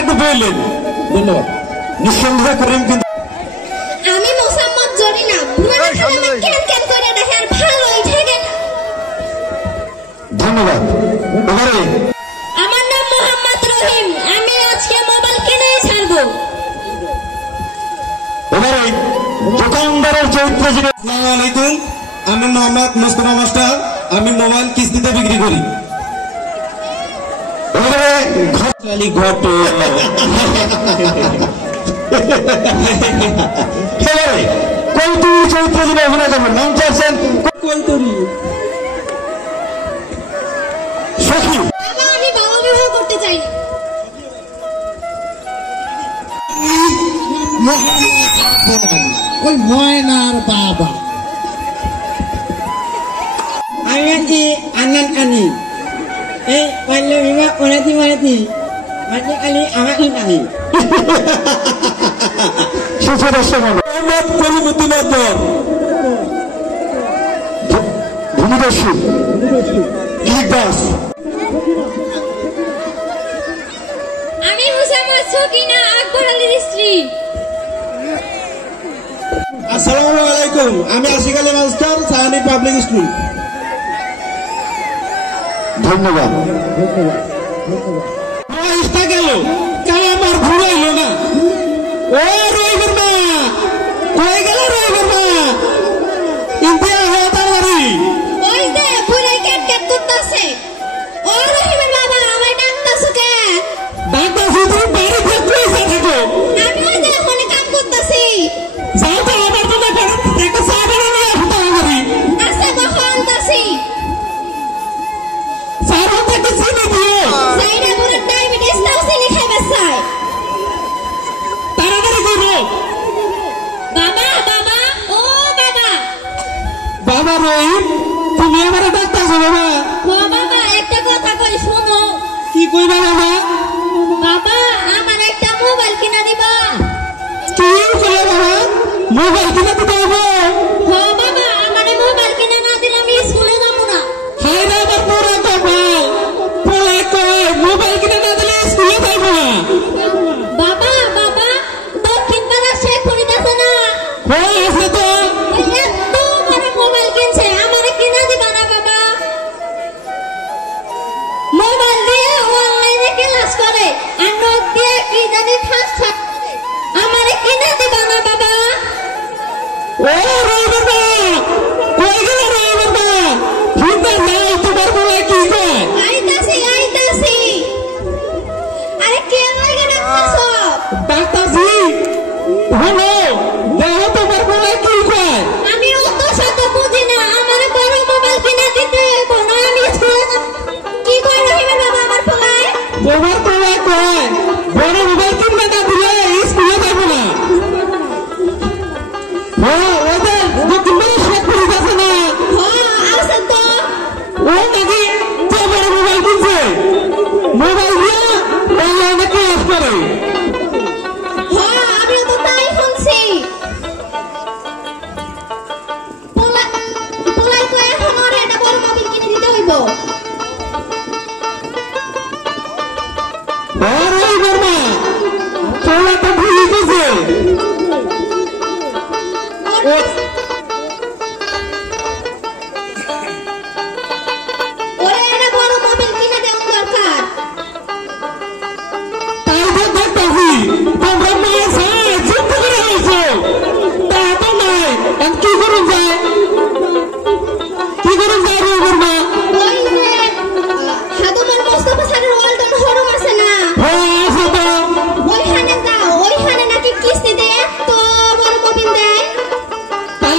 একটু বললেন। ধন্যবাদ। নিঃসন্দেহে করিম কিন্তু আমি মোসাম্মদ জরিনা কেন কেন করে দেখেন ভালোই থাকে না। ধন্যবাদ। আমার নাম মোহাম্মদ রহিম, আমি আজকে মোবাইল কিনে ছাড়বো। এবারে দোকানদারের চরিত্র ছিল। আসসালামু আলাইকুম, আমি মোহাম্মদ মোস্তফা মাস্টার, আমি মোবাইল কিস্তিতে বিক্রি করি। এবারে ঘটনালি ঘট এবারে কৈতুরী চরিত্র ছিল অভিনয় করবেন। নাম চাচ্ছেন কৈতুরী সখী। আমি বাবা বিবাহ করতে চাই। ওই ময়নার বাবা আমি আনন্দ আনি এই পাইলে বিবাহ ওনাতি মারাতি মানে আলি আমাকে নাহি সুদর্শন মোহাম্মদ কলিমুদ্দিন আকবর ভূমিদস্যু দাস। আমি মুসাম্মদ সকিনা আকবর আলীর স্ত্রী। আসসালামু আলাইকুম, আমি Ashik Ali master, Sahani public school. ধন্যবাদ। বয়সটা গেল কেন আমার ঘুরাইল না। ও রইবেন না, হয়ে গেল রইবেন না, ইন্ডিয়া হয়ে তাড়াতাড়ি। ওই যে বুড়াই কেট কেট করতেছে। ও রহিমের বাবা আমায় ডাকতাছে কে? ডাক্তার শুধু বাড়ি থাকতে থাকো। আমি ওই যে এখনই কাম করতেছি। যাও তো আমার জন্য একটা চা বানিয়ে নিয়ে আসো তাড়াতাড়ি। আচ্ছা কখন আনতাছি? চার ঘন্টা একটা চিনি দিও। সাইডে বুড়ার ডায়াবেটিস তাও চিনি খাইবে চাই। তাড়াতাড়ি করো। বাবা বাবা ও বাবা। বাবা রহিম, তুমি আমার ডাক্তার বাবা। ও বাবা একটা কথা কই শোনো। কি কইবা বাবা? বাবা আমার একটা মোবাইল কিনা দিবা। কি কইবা বাবা? মোবাইল কিনে দিতে হবে? ও বাবা আমারে মোবাইল কিনা না দিলে আমি স্কুলে যাব না। হায় রে আমার পুরা কপাল। পোলা কয় মোবাইল কিনে না দিলে স্কুলে যাইব না। বাবা বাবা দক্ষিণ পাড়ার শেখ ফরিদ আছে না? হ্যাঁ আছে তো। ওই এত বড় মোবাইল কিনছে আমারে কিনা দিবা না বাবা? মোবাইল দিয়ে অনলাইনে ক্লাস করে আর নোট দিয়ে কি জানি ফাস্ট ফাস্ট করে। আমারে কিনা দিবা না বাবা? ও রইবেন না, কই গেল রইবেন না? হিন্দা নাই তোমার পোলা কি কয়? আইতাছি আইতাছি। আরে কে লাগে ডাকতাছো? ডাক্তারজি হলো দেহ তোমার পোলা কি কয়? আমি অত শত বুঝি না, আমারে বড় মোবাইল কিনা দিতে কোন আমি স্কুলে যাব। কি কই রহিমের বাবা আমার পোলায়? তোমার পোলা কয় বড় মোবাইল কিনবে না দিলে স্কুলে যাইব না। হ্যাঁ ওদের দক্ষিণ বাড়ি শেখ ফরিদ আছে না? আছে তো। ও নাকি যে বড় মোবাইল কিনছে, মোবাইল দিয়ে অনলাইনে ক্লাস করে। আমিও তো তাই শুনছি। পোলাই কই এখন ওরে একটা বড় মোবাইল কিনে দিতে হইব। আর ওই বর্মা পোলা তো ভুলে গেছে। ওরে একটা বড় মোবাইল কিনে দেওয়া দরকার। তাই তো দেখতেছি তোমরা মেয়ে ছেলে চিন্তা করে রয়েছো। তা তো নাই, এখন কি করুন যায়? কি করুন যায় রে বর্মা? ওই যে হাদুমার মোস্তফা স্যারের ওয়ালটন শোরুম আছে না? হ্যাঁ আছে তো। ওইখানে যাও, ওইখানে নাকি কিস্তি দিয়ে এত বড় মোবাইল দেয়। তা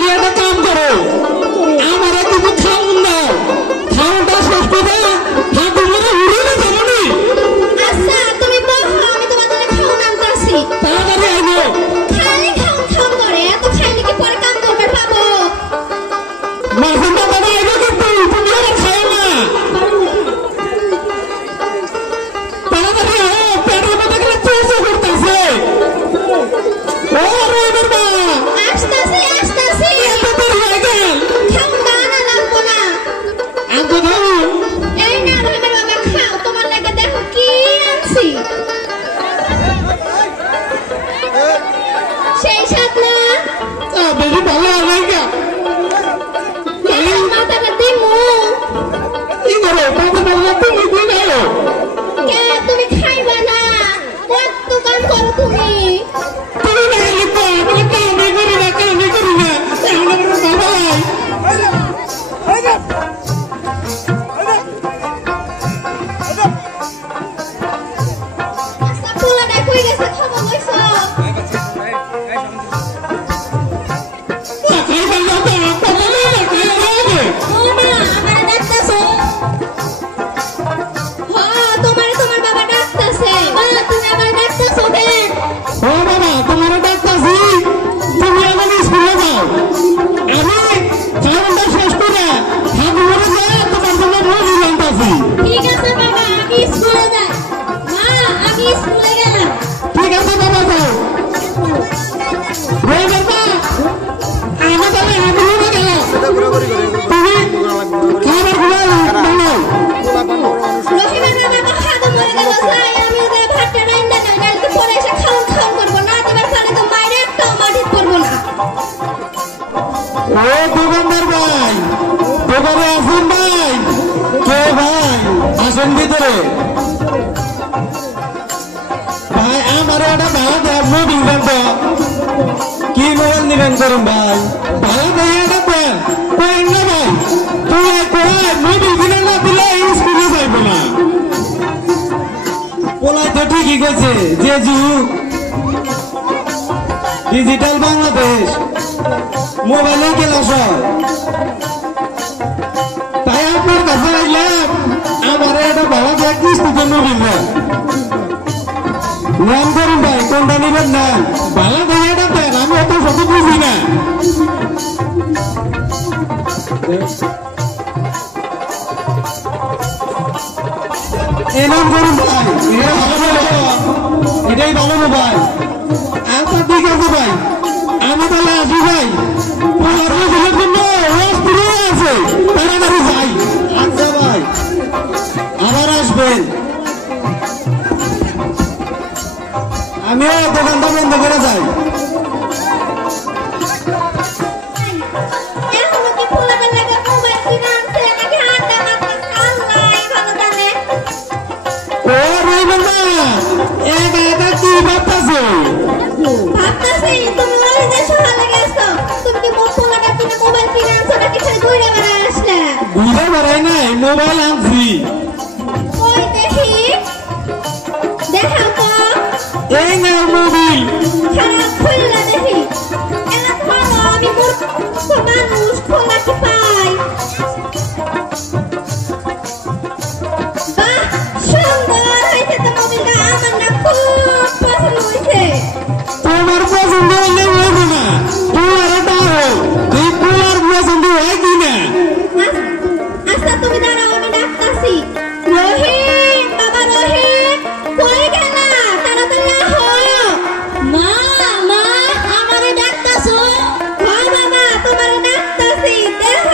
কাছে খবর লইছো ও মা আমারে ডাকতাছো হ্যাঁ তোমারে তোমার বাবা ডাকতাছে মা তুমি আমারে ডাকতাছো কেন ও বাবা তোমার ডাকতাছি তুমি আমার স্কুলে যাও আমি খাওয়াটা শেষ করে ঠাকুরের যায় তোমার জন্য মুড়ি আনতাছি ঠিক আছে বাবা আমি স্কুলে যাই মা আমি স্কুলে গেলাম ঠিক আছে বাবা যাও রে বাবা আমি তাহলে হাবিলে গেলাম তুমি খাবার গুলো রহিমের বাবা খাদা মরে গেল যাই আমি ওদের ভাতটা রাইন্দা না কালকে পরে এসে খাওন খাওন করবো না দিবার পারে তো মাইরে একটাও মাটিত করবো না ও দোকানদার ভাই দোকানে আসুন ভাই কে ভাই আসুন ভিতরে ভাই আমার একটা ভালো দেয় মোবিল দেন তো কি মোবাইল নিবেন করুন ভাই ভালো দেয় একটা দেন কয়েন না ভাই তুই কয় মোবিল কিনে না দিলে স্কুলে যাইব না পোলাই তো ঠিকই গেছে যে যুগ ডিজিটাল বাংলাদেশ মোবাইলে ক্লাস হয় তাই আপনার কাছে আইলাম আমার একটা ভালো দেয় কিস্তিতে মোবিল দেন নাম করুন ভাই কোনটা নিবেন না ভালো দেয় এটা দেন আমি অত শত বুঝি না এই নাম করুন ভাই এটাই ভালো মোবাইল আচ্ছা ঠিক আছে ভাই আমি তাহলে আসি ভাই পড়াশোনার জন্য স্ত্রী আছে তাড়াতাড়ি যাই আচ্ছা ভাই আবার আসবেন আমিও দোকানটা বন্ধ করে যাই এখন কি পোলাদের লাগে মোবাইল কিনে আনছে নাকি আড্ডা মারতে আল্লাহ ভালো জানে ও রইবেন না এটা কি ভাবতেছো ভাবতাছি তুমি ওই দেশে ভালো গেছো তুমি কি পোলাটা কিনে মোবাইল কিনে আনছো নাকি খালি ঘুরে বেড়ায় আসলে ঘুরে বেড়াই নাই মোবাইল আনছি ওই দেখি দেখাও তো এই না মোবিল খারাপ খুললা দেখি এলা ভালো আমি মূর্খ মানুষ খোলা কি পাই বাহ সুন্দর হয়েছে তো মোবাইলটা আমার না খুব পছন্দ হয়েছে তোমার পছন্দ হলে হইবে না তোমার এটা এই তোমার পছন্দ হয় কি না আচ্ছা তুমি দাঁড়াও আমি ডাকতাছি রহিম বাবা রহিম কই গেলা তাড়াতাড়ি আহো মা মা আমারে ডাকতাছো হ্যাঁ বাবা তোমারে ডাকতাছি দেখো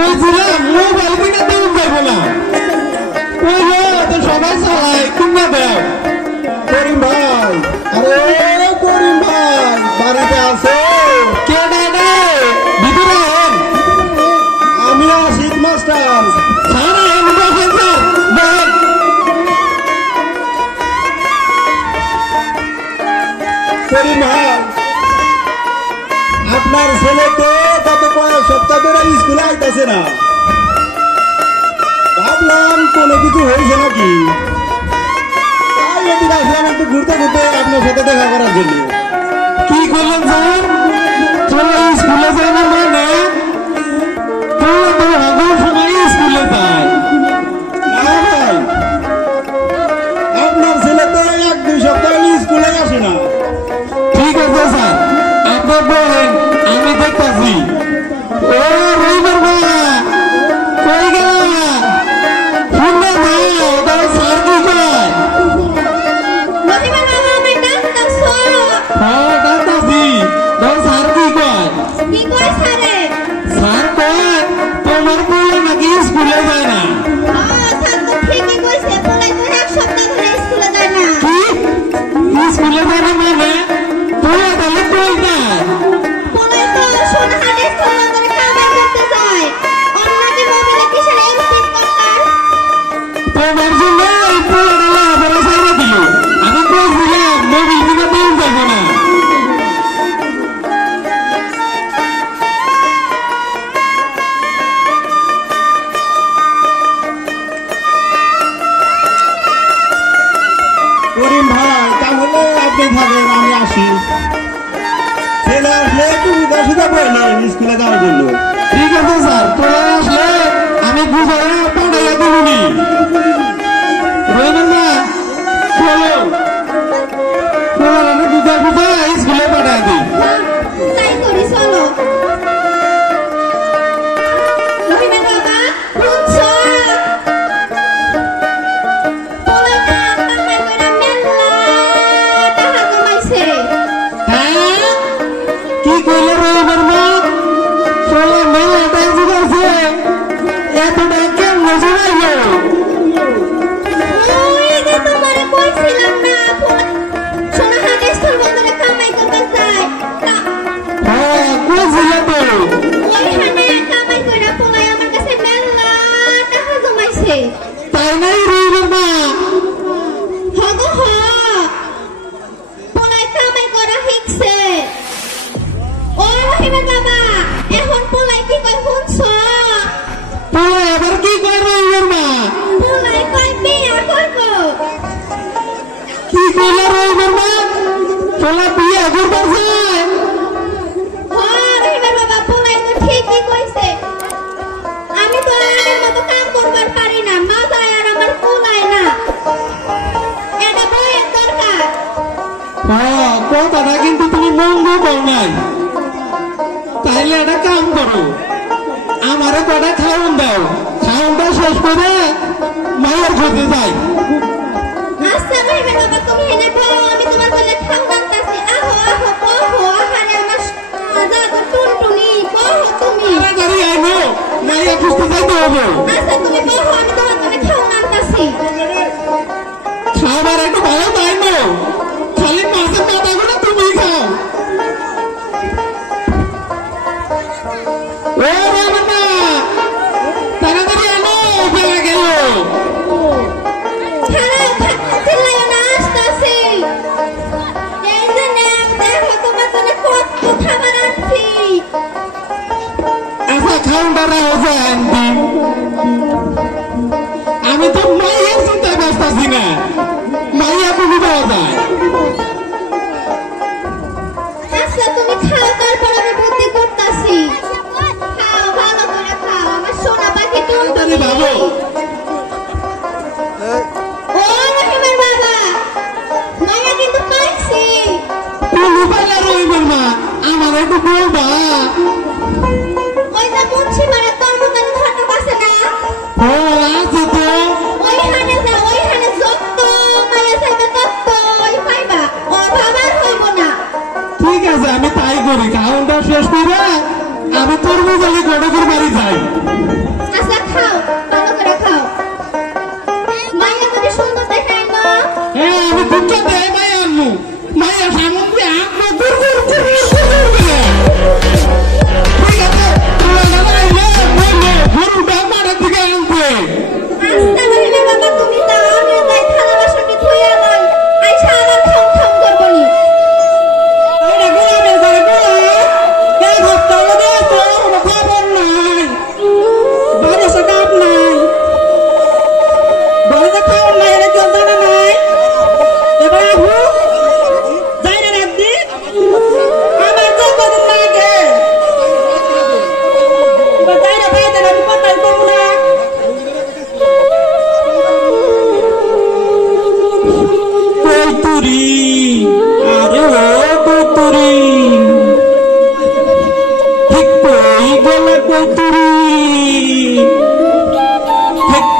কইছিলাম মোবাইল কিনা দেব যাবো না কইলো তো সবাই চালায় কিনা দেও করিম ভাই আরে করিম ভাই বাড়িতে আছো কে রে ভিতরে আহেন আমি আশিক মাস্টার স্যার আহেন বসেন স্যার বসেন করিম ভাই আপনার ছেলে তো গত কয়েক সপ্তাহ ধরে স্কুলে আইতেছে না ভাবলাম কোনো কিছু হয়েছে নাকি তাই এদিকে আসলাম একটু ঘুরতে ঘুরতে আপনার সাথে দেখা করার জন্য কি করলেন স্যার চলো স্কুলে যায় না মানে তো আগের সময় স্কুলে যায় না ভাই আপনার ছেলে তো 1-2 সপ্তাহ স্কুলে আসে না ঠিক আছে স্যার আপনি বলেন আমি দেখতেছি ও রবিবার মা কই গেল শুনলে না ওটা স্যার কি কয় রহিমের বাবা আমায় ডাকতাছো হ্যাঁ ডাক্তারজি তো স্যার কি কয় কি কয় স্যারে স্যার কয় তোমার বলে নাকি স্কুলে যায় না স্যার তো ঠিকই কইছে বলাই তো 1 সপ্তাহ ধরে স্কুলে যায় না কি স্কুলে যায় না মানে তুই তাহলে কই যায় বলাই তো সোনাহাটে স্কুলে ধরে কামাই করতে যায় অন্যকে মোবাইলে কিসের এমসি করতার তোমার জন্য এই পুরোটা বড় সাইরা দিল আমি বলছিলাম মোবাইল কিনা দেন যাবো না করিম ভাই তাহলে আপনি থাকেন আমি আসি ছেলে আসলে একটু উদাসীতা পাইলেন স্কুলে যাওয়ার জন্য ঠিক আছে স্যার তোরা আসলে আমি বুঝাই পাঠাইয়া দিবনি রইবেন না চলো তোরা বুঝা স্কুলে পাঠাই দিই তাই করি চলো রহিমের বাবা শুনছো বলাই না কামাই কইরা মেলা টাকা কমাইছে হ্যাঁ কি কইলে রইবেন মা চলো মেলাটা জুগাইছে এতটা কেমন জুগাইলো ওই যে তোমারে কইছিলাম না সোনাহাটে স্কুল বন্ধরে কামাই করতে যায় হ্যাঁ কইছিল তো ওইখানে কামাই কইরা পোলাই আমার কাছে মেলা টাকা জমাইছে তাই নাই রইবেন মা হগো হ পোলাই কামাই করা শিখছে ও রহিমের বাবা এখন পোলাই কি কই শুনছো তোরা এবার কি কই রইবেন মা পোলাই কই বিয়া করব কি কইলে রইবেন মা তোরা বিয়ে করবার যায় রহিমের বাবা পোলাই তো ঠিকই কইছে আমি তো আগের মতো কাম করবার পারি না মা যায় আর আমার পোলাই না এটা বইয়ের দরকার হ্যাঁ কথাটা কিন্তু তুমি মন্দ কর নাই তাইলে একটা কাম করো আমারে কটা খাওয়ান দাও খাওয়ানটা শেষ করে মায়ের খেতে যাই আচ্ছা রহিমের বাবা তুমি এনে বলো আমি তোমার জন্য খাও আনতাছি আহো আহো বহো আহারে আমার জাগো টুনটুনি বহো তুমি তাড়াতাড়ি আইনো মাইয়া খুঁজতে যাইতে হবে আচ্ছা তুমি বহো আমি তোমার জন্য খাও আনতাছি খাবার একটু ভালো তাই নো খালি মাছের মাথাগুলো তুমি খাও ও রামা তাড়াতাড়ি আনো বেলা গেল ছাড়াও চিল্লাইও না আসতাছি এই যে নাম দেখো তোমার জন্য কত খাবার আনছি আচ্ছা খাওয়ানটা রাখো যে আনতি আমি তো মাইয়ের চিন্তা করতেছি না মাইয়া তুমি পাওয়া যায় আচ্ছা তুমি খাও তারপর আমি বুদ্ধি করতাছি খাও ভালো করে খাও আমার সোনা পাখি তাড়াতাড়ি টুনটুনি ভাবো ও রহিমের বাবা মায়া কিন্তু পাইছি তুমি পাইলা রইবেন মা আমার একটু বলবা ওই যে মুন্সি মারা কর্মচারী ঘটক আছে না ও আছে তো ওইখানে যাও ওইখানে যত মায়া চাইবে তত ওই পাইবা অভাব আর হইব না ঠিক আছে আমি তাই করি খাওয়ানটা শেষ করে আমি তরমুজ আলী গড়কের বাড়ি যাই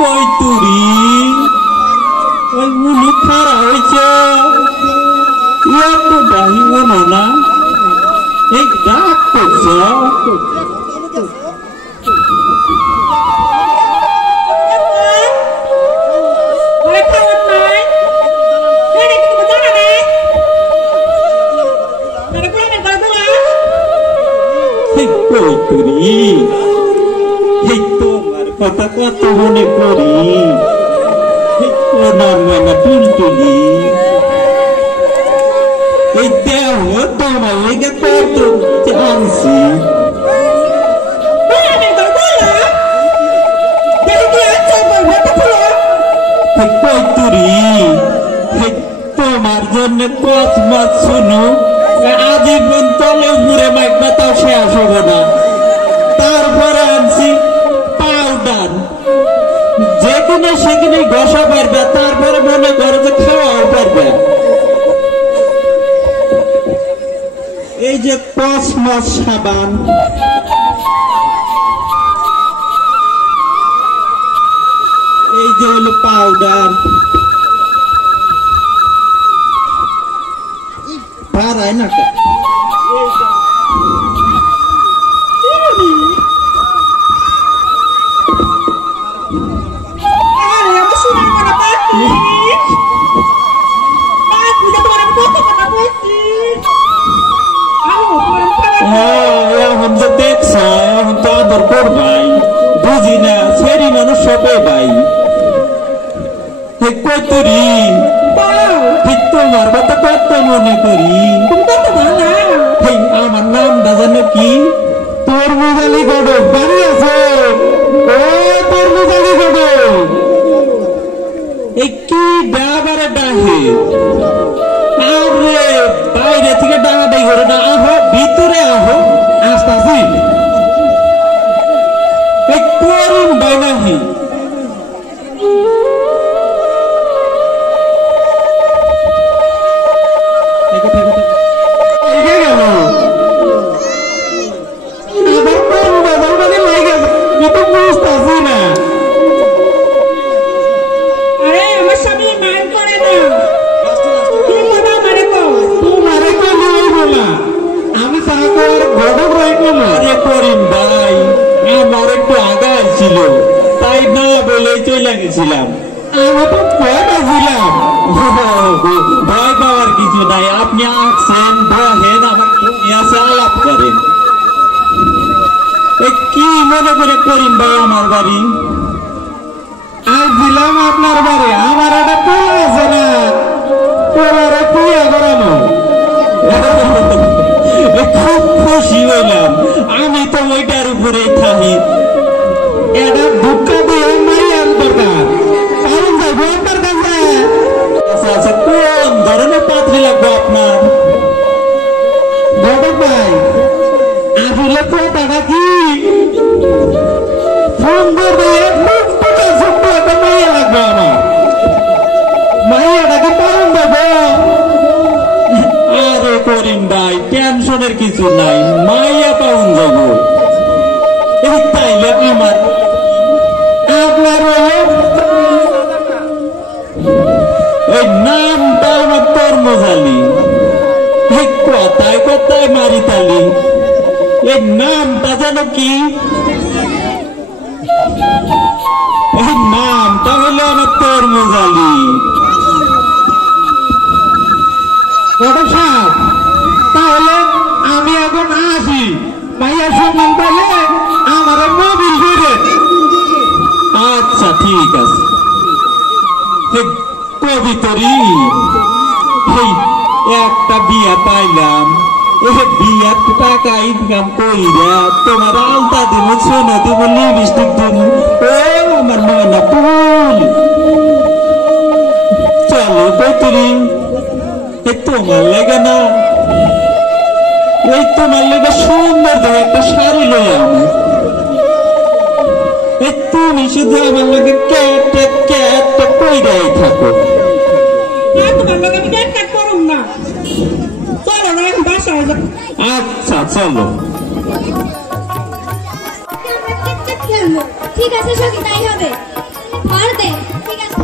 কই তুরি ওই মুলুক খারা হয়েছে তো ডাহি মনো না এই ডাক করছ কই তুরি এই তোমার কথা কত মনে করি নাম না টুলটুলি এই দেহ তোমার লেগে কত আনছি কই তুরি তোমার জন্য কত মাছ শুনো আজীবন তলে ঘুরে মাইকবা তাও শেষ হব না তারপরে আনছি পাউডার যেখানে সেখানে ঘষা পারবে তারপরে মনে করো যে খাওয়াও পারবে এই যে কসমস সাবান এই যে হলো পাউডার পারায় না এখন তো দেখছ এখন তো আদর করবাই বুঝি না সেরি মানুষ সবে ভাই কই তুরি তোমার কথা কত মনে করি আমার নামটা জানো কি তরমুজালি গড়ক বাড়ি আছে ও তরমুজালি গড়ক এই কি ডাবারে ডাহে আরে বাইরে থেকে ডাঙা ডাই করে না আহো ভিতরে আহো আসতাছি এই করুন বাইনাহি তাই না বলে চলে গেছিলাম আমি তো ভয় পাচ্ছিলাম ভয় পাওয়ার কিছু নাই আপনি আসছেন বহেন আমার আলাপ করেন কি মনে করে করিম ভাই আমার বাড়ি আসছিলাম আপনার বাড়ি আমার একটা পোলা আছে না পোলারে পুয়া করানো খুব খুশি হইলাম আমি তো ওইটার উপরে থাকি এটা বুকা দিয়ে মাইয়ার দরকার কারণ যাবো আপনার কাছে আচ্ছা কোন ধরনের পাত্রী লাগবে আপনার ঘটক ভাই আসলে কথাটা কি সুন্দর একটা মাইয়া লাগবে আমার মাইয়াটাকে পালন দেবো আরে করিম ভাই টেনশনের কিছু নাই মাইয়া পাউন যাবো তাইলে আমার আপনার এই নামটা আমার তরমুজালি এই কথায় কথায় মারিতালি এই নামটা যেন কি এই নামটা হলো আমার তরমুজালি তাহলে আমি এখন আসি ভাইয়ার সম্মান পেলে আমার মোবিল করে আচ্ছা ঠিক আছে কবিতরি একটা বিয়া পাইলাম বিয়ার টাকা ইনকাম কইরা তোমার আলতা দিব সোনা দিব লিপস্টিক দিব ও আমার ময়না ফুল চলো কবিতরি তোমার লেগে না এই তোমার লেগে সুন্দর দেখে একটা শাড়ি লই আমি তুমি শুধু আমার লগে কেটে কেটে কইরাই থাকো তোমার লগে আমি কেটে করুম না চলো না এখন বাসায় যাও আচ্ছা চলো ঠিক আছে সখী তাই হবে ঘর দে ঠিক আছে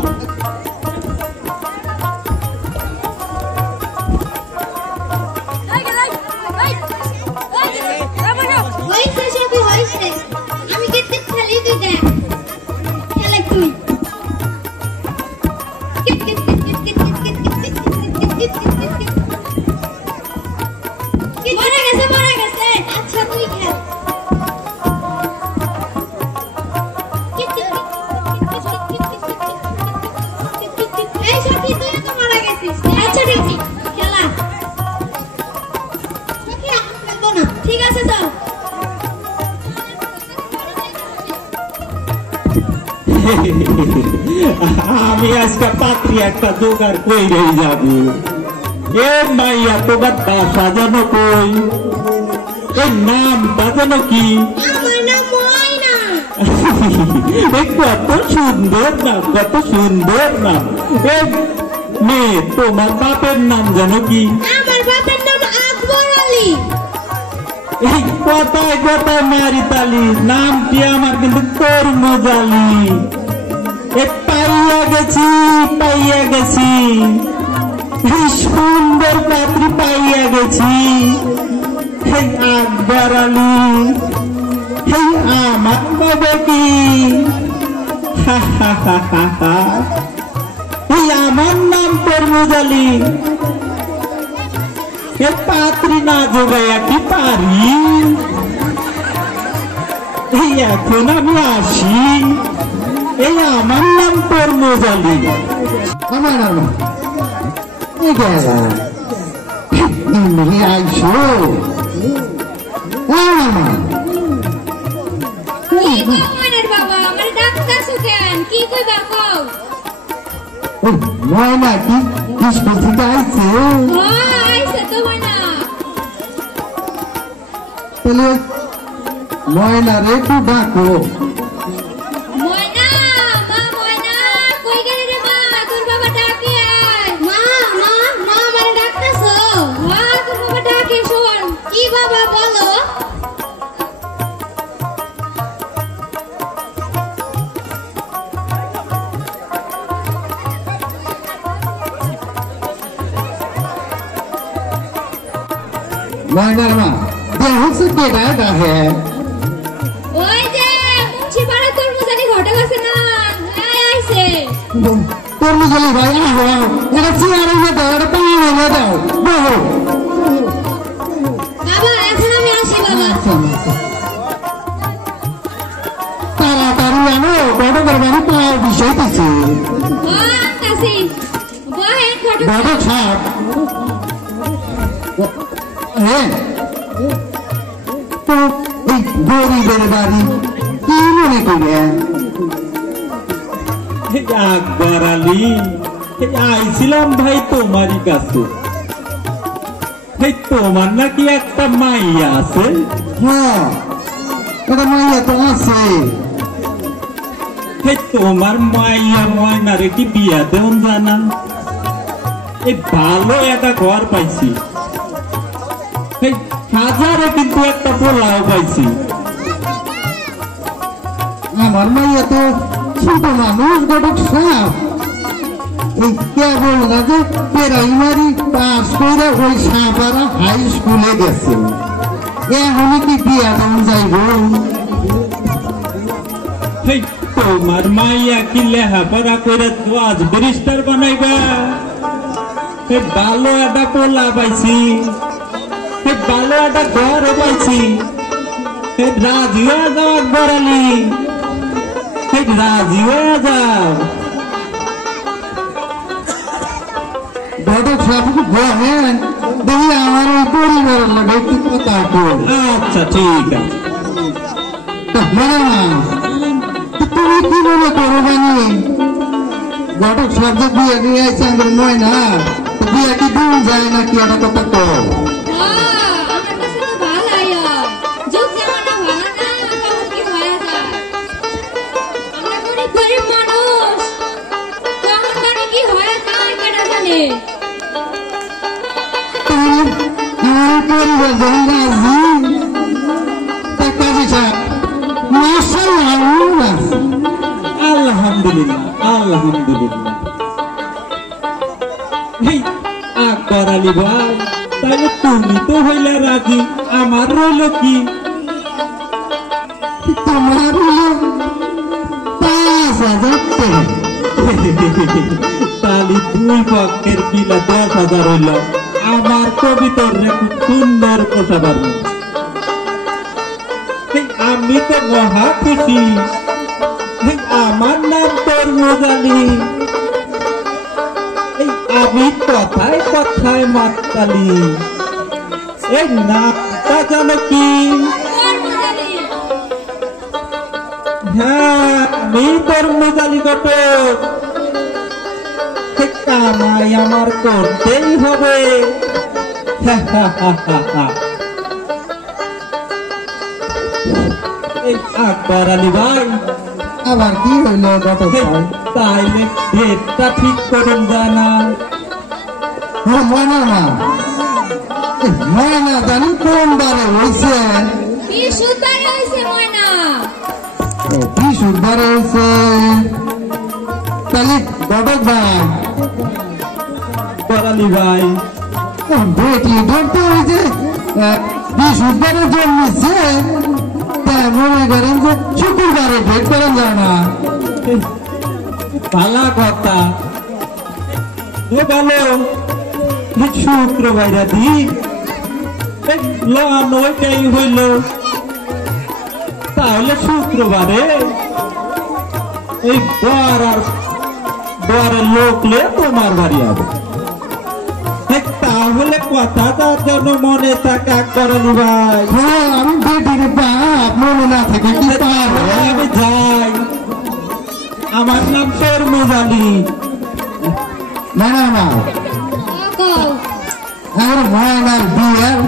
হইছে সবই হইছে আমি কিটকিট খেলি তুই দেখ খেলে তুই কিটকিট কিটকিট কিটকিট কিটকিট কিটকিট কিটকিট মরে গেছে আচ্ছা তুই খেল এই সখী তুই তো মারা গেছিস আচ্ছা ঠিক আছে খেলা সখী আমি খেলবো না ঠিক আছে চল আমি আজকে পাত্রী একটা জোগাড় কইরেই যাব এ মাইয়া তোমার বাসা জানো কই এর নামটা জানো কি আমার নাম ময়না কত সুন্দর নাম কত সুন্দর নাম এ মেয়ে তোমার বাপের নাম জানো কি আমার বাপের নাম আকবর আলী এই কথায় কথায় মারি তালি নামটি আমার কিন্তু কর্মজালি এ পাইয়া গেছি এই সুন্দর পাত্রী পাইয়া গেছি এই আকবর আলী এই আমার বাবা কি এই আমার নাম কর্মজালি এ পাত্রী না জোগাইয়া কি পারি এই এখন আমি আসি এই আমার নাম কর্মজালি আমার নাম আইসো কি কই ময়নার বাবা আমার ডাক্তার কেন কি কইবা কও ময়না কি স্কুল থেকে আইছে আইছে তো ময়না তাহলে ময়না রে একটু ডাকো ময়না মা ময়না কই গেলি রে মা তোর বাবা ডাকে আয় মা আমারে ডাকতাছো তোর বাবা ডাকে শোন কি বাবা বলো ময়নার মা দেহ সে কেডা ডাকে ওই যে মুন্সি পাড়া তোর মুজানি হোটেল আছে না আইছে কর্মচারী ভাই আহো এটা চেয়ারে দাও এটা পানি দাও বলো বাবা এখন আমি আসি বাবা তাড়াতাড়ি আনো বড় বাড়ি পাওয়ার বিষয় দিচ্ছে আসি বহেন ফটো বড় ছাপ হ্যাঁ তো এই গরিবের বাড়ি কি মনে করে আকবর আলী আইছিলাম ভাই তোমারই কাছে ভাই তোমার নাকি একটা মাইয়া আছে হ্যাঁ এটা মাইয়া তো আছে ভাই তোমার মাইয়া ময়নারে কি বিয়া দেন জানা এই ভালো একটা ঘর পাইছি এই হাজারে কিন্তু একটা পোলাও পাইছি আমার মাইয়া তো ছোট মানুষ গটক সাপ এই কেবল না যে প্রাইমারি পাস করে ওই সাপারা হাই স্কুলে গেছে এখনই কি বিয়া দাম যাইব এই তোমার মাইয়া কি লেহাপড়া করে আজ ব্যারিস্টার বানাইবা এই ভালো একটা পোলা পাইছি এই ভালো একটা ঘর পাইছি এই রাজি হয়ে যাও আকবর আলী এই রাজি হয়ে যাও গটক সাপ বহেন দেখি আমার ওই পরিবারের লাগে একটু কথা কর আচ্ছা ঠিক আছে মানে না তুমি কি মনে করো জানি গটক শব্দ বিয়ে দিয়ে আইছে আমাদের নয় না বিয়ে কি দূর যায় না কি একটা কথা কর আমার কাছে তো ভালো আইয়া যোগ যেমন ভালো না কেমন কি হয়ে যায় আমরা গরিব মানুষ কেমন করে কি হয়ে যায় কেন জানে আমার পরিবার যখন রাজি টাকা পয়সা মাসাল্লাহ আলহামদুলিল্লাহ আলহামদুলিল্লাহ আলহামদুলিল্লাহ। এই আকবর আলী ভাই, তাহলে তুমি তো হইলে রাজি, আমার রইল কি? তোমার হলো 5,000 টাকা। তাহলে দুই পক্ষের বিলা 10,000 হইল। আমার কবিতার খুব সুন্দর পোষাবার। আমি তো মহা খুশি। আমার নাম তরমুজ আলী। আমি কথায় কথায় মাতালি। এই নামটা জানো কি? হ্যাঁ, আমি তরমুজ আলী ঘটক। কামাই আমার করতেই হবে। এই আকবর আলী ভাই, আবার কি হইলো ঘটক ভাই? তাইলে ডেটটা ঠিক করুন জানা। ময়না না, ময়না জানি কোন বারে হয়েছে? বৃহস্পতিবার হইছে ময়না। বৃহস্পতিবার হয়েছে। তাহলে ঘটক ভাই, করালি ভাই, বেটি ধরতে হয়েছে বৃহস্পতিবারে জন্মেছে, তাই মনে করেন যে শুক্রবারে ভেট করেন যায় না। ভালা কথা। ভালো শুক্রবার দিন ওইটাই হইল। তাহলে শুক্রবারে এই বরের লোকলে তোমার বাড়ি হবে। তাহলে কথাটার জন্য মনে থাকা করালি ভাই। হ্যাঁ, আমি বেটির বাপ, মনে না থাকে কি পারবে? আমি যাই। আমার নাম তরমুজ আলী। না না না, আমার ময়নার বিয়ের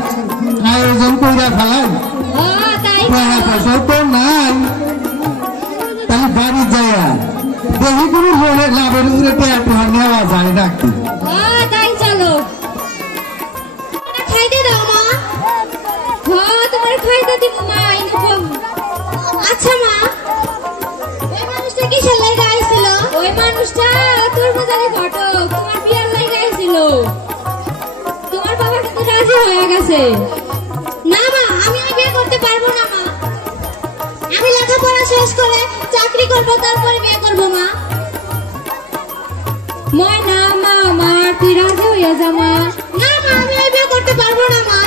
আয়োজন করে ফেলাই। টাকা পয়সা তো নাই, তাহলে বাড়ি যায় দেখি কোনো লোনের লাভের উপরে টাকা নেওয়া যায় নাকি? তাই চলো খাইতে দাও মা। হ্যাঁ, তোমার খাইতে দিব মা। আচ্ছা মা, ওই মানুষটা কিসের লাইগা আইছিল? ওই মানুষটা তরমুজ আলী ঘটক, তোমার বিয়ার লাইগা আইছিল। তোমার বাবা কিন্তু রাজি হয়ে গেছে। না মা, আমি আর বিয়ে করতে পারবো না মা। আমি লেখাপড়া শেষ করে চাকরি করবো, তারপরে বিয়ে করবো মা। ময়না মা, আমার তুই রাজি হইয়া যা মা। না মা, আমি আর বিয়ে করতে পারবো না মা।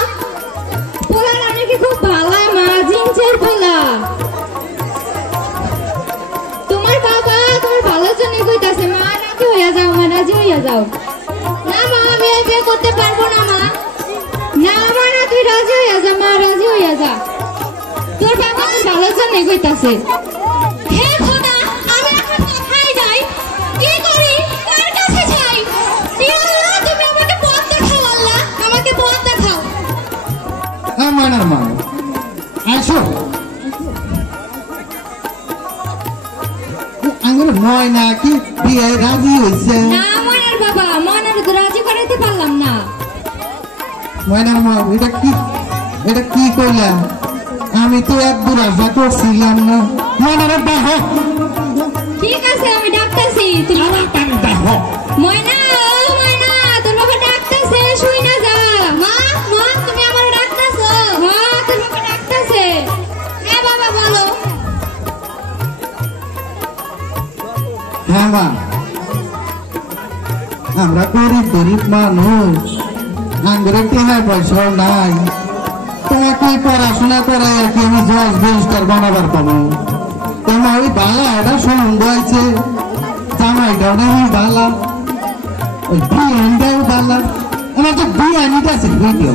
পোলার অনেকে খুব ভালো মা, জিনসের পোলা। তোমার বাবা তোমার ভালোর জন্য কইতাছে মা, রাজি হইয়া যাও মা, রাজি হইয়া যাও। না মা, আমি আর বিয়ে করতে পারবো না মা। না মা, না তুই রাজি হইয়া যা মা, রাজি হইয়া যা। তোর বাবা তোর ভালোর জন্য কইতাছে। হে খোদা, আমি এখন কোথায় যাই, কি করি, কার কাছে যাই? ইয়া আল্লাহ, তুমি আমাকে পথ দেখাও। আল্লাহ, আমাকে পথ দেখাও। আমার মা আসো, আমার ময়না কি বিয়ে রাজি হয়েছে? না ময়নার বাবা, ময়নার তো রাজি করাইতে পারলাম না। ময়নার মা, এটা কি কইলাম? আমি তো এক দুরাজা করছিলাম না। ময়নারে দেখো। ঠিক আছে, আমি ডাকতেছি। তুমি দেখো ময়না, ও ময়না, তোর বাবা ডাকতেছে, শুই না যা। মা, মা, তুমি আমার ডাকতেছো? হ্যাঁ, তোর বাবা ডাকতেছে। হ্যাঁ বাবা, বলো। হ্যাঁ মা, আমরা গরিব মানুষ, আঙ্গুরের কেনা পয়সাও নাই। তোমাকে পড়াশোনা করাই আর কি আমি জজ রেজিস্টার বানাবার পাবো? তোমার ওই বালা এটা সুন্দর হয়েছে, জামাইটাও নেই বালা, ওই বিরিয়ানিটাও বালা, আমার তো বিরিয়ানিটা আছে ভিডিও।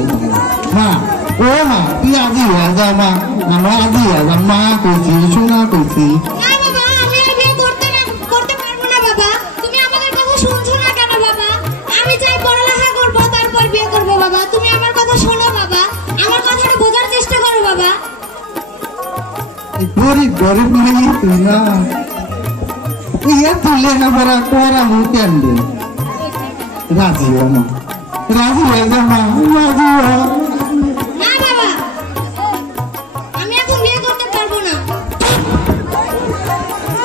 মা, ও মা, তুই আজি হয়ে যা মা, আমরা আজি হয়ে যা। মা কইছি, শোনা কইছি। না বাবা, আমি আর বিয়ে করতে পারবো না বাবা। তুমি আমাদের কথা শুনছো না কেন বাবা? আমি চাই পড়ালেখা করবো, তারপর বিয়ে করবো বাবা। তুমি আমার কথা শোনো বাবা, আমার কথাটা বোঝার চেষ্টা করো বাবা। গরিব মেয়ে তুই না, ইয়া তুই লেখাপড়া করাবো কেমনে? রাজি হ মা, রাজি হয়ে যা মা, রাজি হ। না বাবা, আমি এখন বিয়ে করতে পারবো না।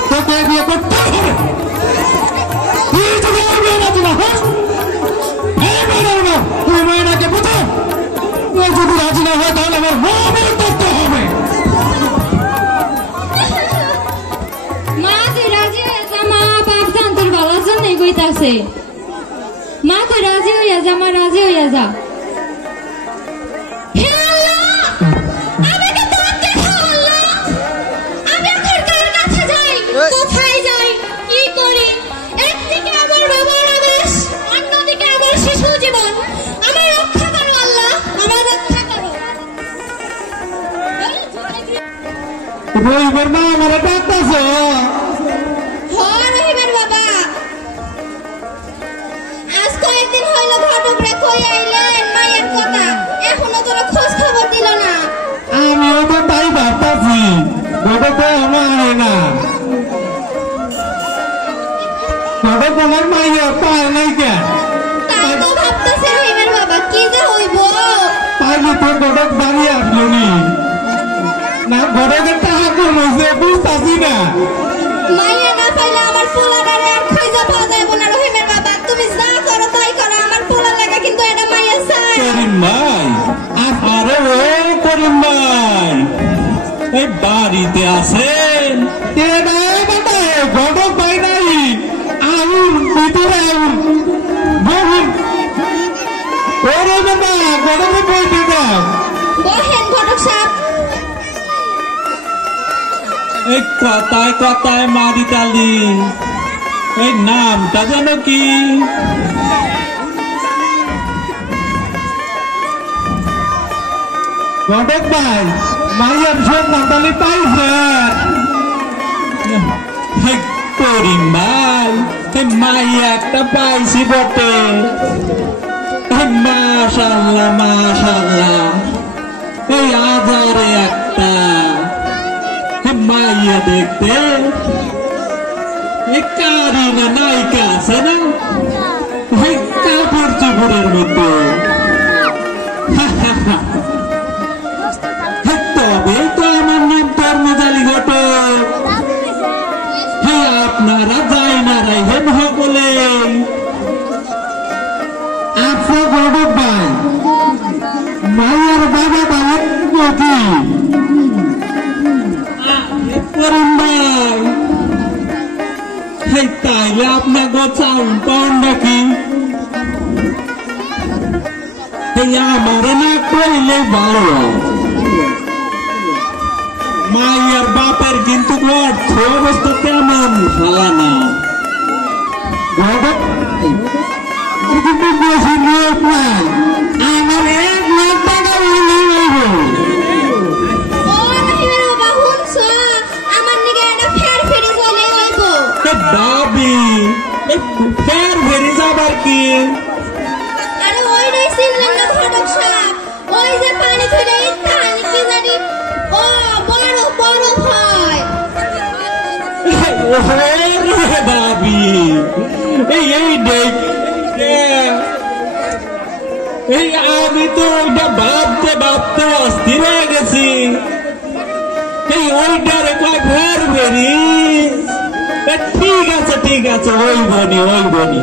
তোকে বিয়ে করতে না হয় তাহলে আমার মনের করতে হবে। মা তুই রাজি হয়ে যা, মা বাপ জান তোর ভালোর জন্যই কইতাছে। মা তুই রাজি হইয়া যা, মা রাজি হইয়া যা। হে আল্লাহ, আমাকে পথ দেখাও আল্লাহ। আমি এখন কার কাছে যাই, কোথায় যাই, কি করি? একদিকে আমার বাবার আদেশ, অন্যদিকে আমার শিশু জীবন। আমার রক্ষা করো আল্লাহ, আমার রক্ষা করো। রহিমের মা আমার ডাকতেছে। রহিমের বাবা, আজ কয়েকদিন হইল ঘটক রে কই আইলেন মায়ের কথা, এখনো তোরা খোঁজ খবর দিল না। আমিও তো তাই ভাবতেছি, ঘটক আমার না, ঘটক আমার মাইয়া পায় নাই কেন? তাই তো ভাবতেছে রহিমের বাবা, কি যে হইব। পাইলে তোর ঘটক দাঁড়িয়ে আসলো নি না, ঘটকের টাকা কম হয়েছে বুঝতেছি না। মাইয়া না পাইলে আমার পোলাটারে আর খুঁজে পাওয়া যাইব না রহিমের বাবা। তুমি যা করো তাই করো, আমার পোলা লাগা কিন্তু এটা মাইয়া চাই। করিম ভাই, আরে ও করিম ভাই, এই বাড়িতে আছেন? ঘটক পাই নাই, আউন ভিতরে আউন বহুন ওরে বাবা, ঘটকে বইতে দাও। বহেন ঘটক সাহেব। এই কথায় কথায় মারি তালি, এই নামটা যেন কি? ঘটক ভাই, মাইয়ার সব নাতালি পাইছেন? এই করিম ভাই, এই মাইয়া একটা পাইছি বটে। মাশাল্লাহ মাশাল্লাহ, এই আদারে একটা মাইয়া দেখতে এই কারিনা নায়িকা আছে না, এই কাপড় চোপড়ের মতো। তবে তো আমার নাম তর্মজালি ঘটক। আপনারা যাই না রাইহেন সকলে। আচ্ছা ঘটক ভাই, মাইয়ার বাবা বাবার কি? করিম ভাই, তাইলে আপনাকে চাউন পান নাকি? আমার না কইলে ভালো। মাইয়ার বাপের কিন্তু অর্থ অবস্থা তেমন ভালো না। ঘটক কিন্তু বেশি লোক নাই, আমার 1 লাখ টাকা হইলেই হইব। ও রহিমের বাবা, শুনছো? আমার নিকে এটা ফের ফেরি চলে হইব। দাবি ফের ভেরি যাবার কি? আরে ওই রে চিনলেন না ঘটক সাহেব, ওই যে পানি ধরে ইত্যানি কি জানি, ও বড় বড় হয়। দাবি এই দেখ, এই আমি তো ওইটা ভাবতে ভাবতে অস্থির হয়ে গেছি। এই ওইটারে কয় ফের ভেরি। ঠিক আছে ঠিক আছে, ওই বনি ওই বনি।